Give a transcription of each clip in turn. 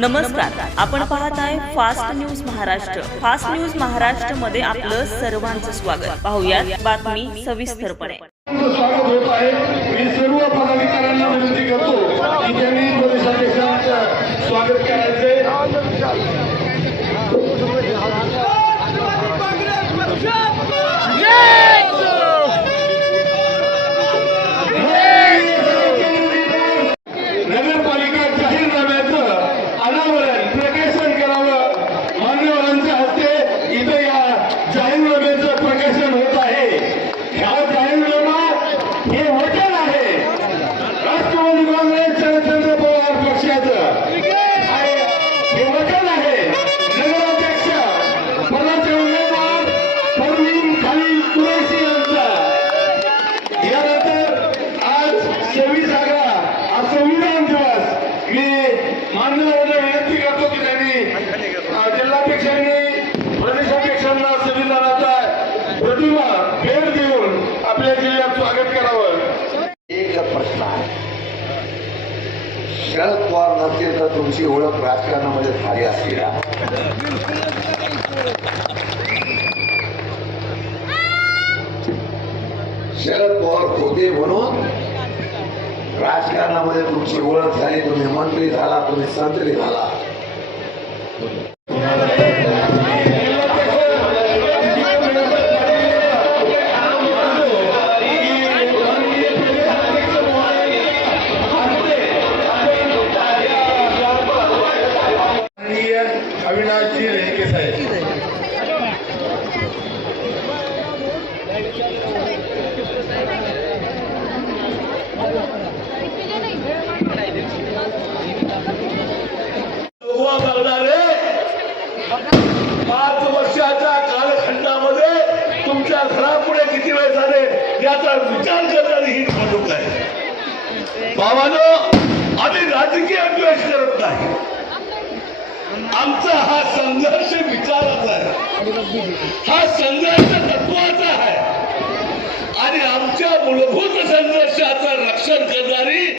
नमस्कार. आपण पाहत आहे fast news Maharashtra fast news महाराष्ट्रमध्ये आपलं सर्वांचं स्वागत. पाहूयात बातमी सविस्तरपणे. स्वागत होत आहे मी सर्व पदाधिकाऱ्यांना विनंती करतो की त्यांनी स्वागत Mira que शरद पवार नसतील तर तुमची ओळख राजकारणामध्ये झाली असते शरद पवार होते म्हणून राजकारणामध्ये तुमची ओळख झाली तुम्ही मंत्री झाला तुम्ही संत्री झाला. भावानो आम्ही राजकीय अभ्यास करत नाही. आमचा हा संघर्ष विचाराचा आहे. हा संघर्ष तत्वाचा आहे. आणि आमच्या मूलभूत संघर्षाचं रक्षण करणारी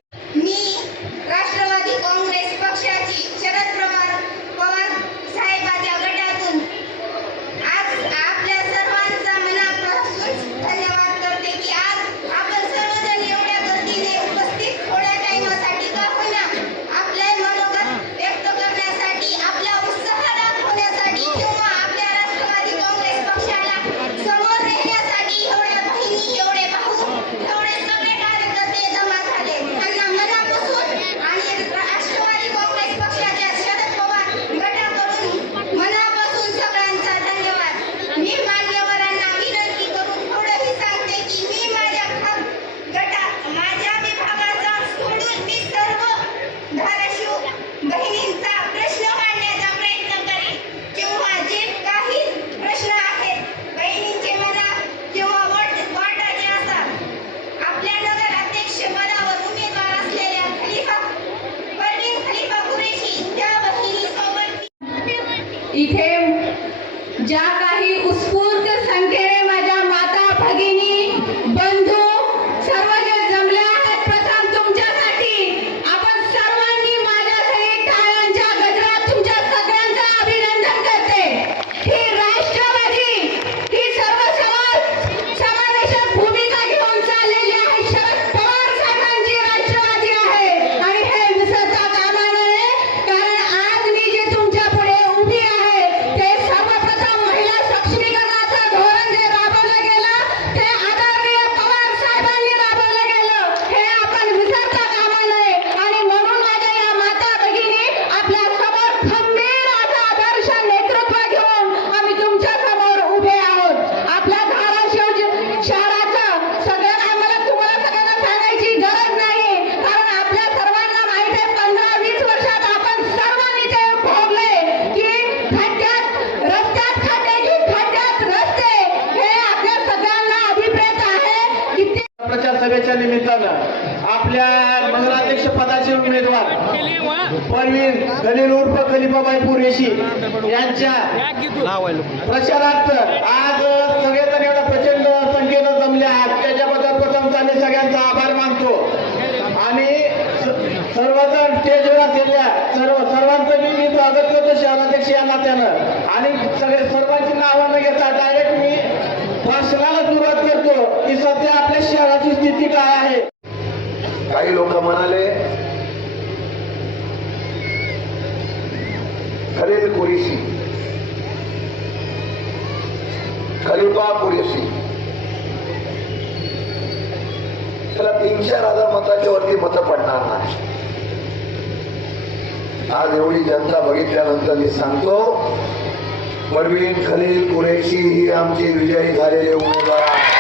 निमित्तानं आपल्या नगराध्यक्ष पदाचे उमेदवार परवीन खलील उर्फ खलिफाबाई पुरेशी यांच्या प्रचारार्थ आज सगळेजण एवढा प्रचंड संख्येनं जमल्या आहात. त्याच्याबद्दल प्रथम त्यांनी सगळ्यांचा आभार मानतो. आणि सर्वजण स्टेजवर असलेल्या सर्व सर्वांचं मी मी स्वागत करतो शहराध्यक्ष या नात्यानं. आणि सगळे सर्वांची नावं न घेता डायरेक्ट मी भाषणाला सुरुवात करतो. की स्थिती काय आहे? काही लोक म्हणाले खलील कुरेशी खलिफा कुरेशी त्याला तीन चार हजार मताच्या वरती मतं पडणार नाही. आज एवढी जनता बघितल्यानंतर मी सांगतो परवीन खलील कुरेशी ही आमची विजयी झालेले उमेदवार आहेत.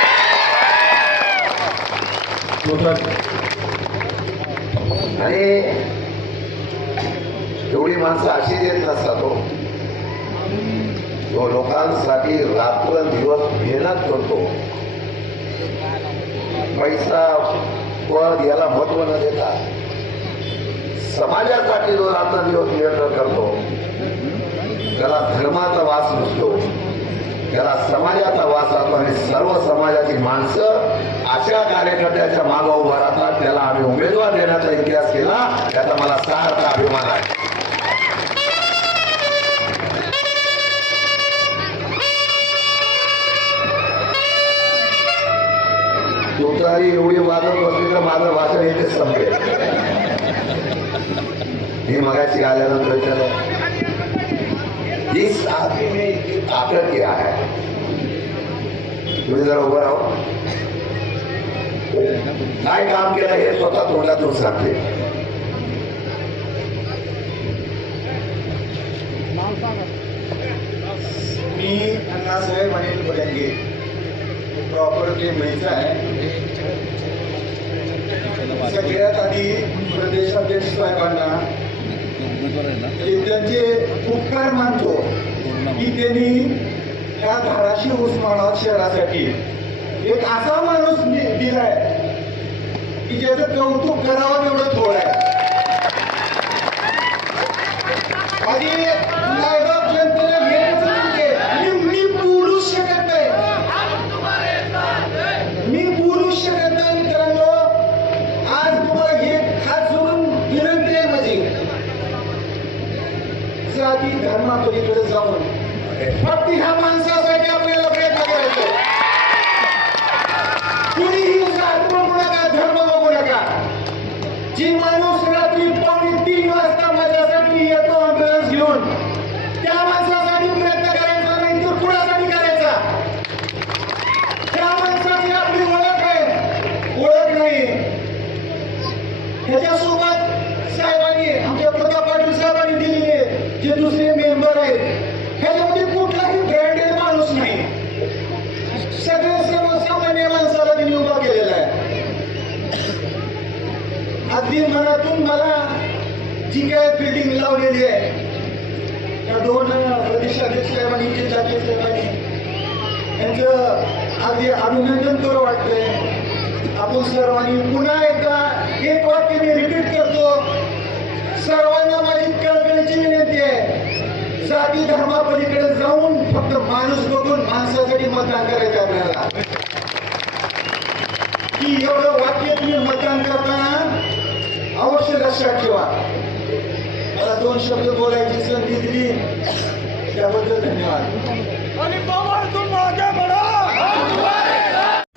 आणि एवढी माणसं अशी देत नसतात हो. तो लोकांसाठी रात्र दिवस मेहनत करतो. पैसा पद याला महत्त्व न देता समाजासाठी जो रात्र दिवस मेहनत करतो. त्याला धर्माचा वास नसतो. त्याला समाजाचा वास असतो आणि सर्व समाजाची माणसं अशा कार्यकर्त्याच्या मागा उभा राहतात त्याला आम्ही उमेदवार देण्याचा इतिहास केला त्याचा मला सार्थ अभिमान आहे. तुतारी एवढी वाजत बसली तर माझं भाषण इथे संपेल. हे मगाशी आल्यानंतर विचारलं जिस आदमी में इतनी ताकत क्या है तुम्ही जरा उभं राहू. काय काम केलं हे स्वतः तोंडातून सांगते मी अण्णासाहेब अनिल बडंगे प्रॉपर जे म्हैसा आहे. सगळ्यात आधी प्रदेशाध्यक्ष साहेबांना त्यांचे उपकार मानतो की त्यांनी ह्या धाराशिव उस्मानाबाद शहरासाठी एक असा माणूस दिलाय की ज्याचं कौतुक करावं एवढं थोडं आहे. आणि ह्याच्यासोबत साहेबांनी आमच्या प्रताप पाटील साहेबांनी दिलेले जे दुसरे मेंबर आहेत ह्याच्यामध्ये कुठलाही ब्रँडेड माणूस नाही. सगळे सर्वसामान्य माणसाला त्यांनी उभा केलेला आहे. अगदी मनातून मला जी काय बिल्डिंग लावलेली आहे त्या दोन प्रदेशाध्यक्ष साहेबांनी जिल्हाध्यक्ष साहेबांनी यांचं अगदी अभिनंदन करू वाटतंय. आपण सर्वांनी पुन्हा एकदा एक वाक्य मी रिपीट करतो. सर्वांना माझी कळकळीची विनंती आहे. जाती धर्मापलीकडे जाऊन फक्त माणूस बघून माणसासाठी मतदान करायचं आपल्याला. की एवढं वाक्य तुम्ही मतदान करताना अवश्य लक्षात ठेवा. मला दोन शब्द बोलायची संधी दिली. त्याबद्दल धन्यवाद.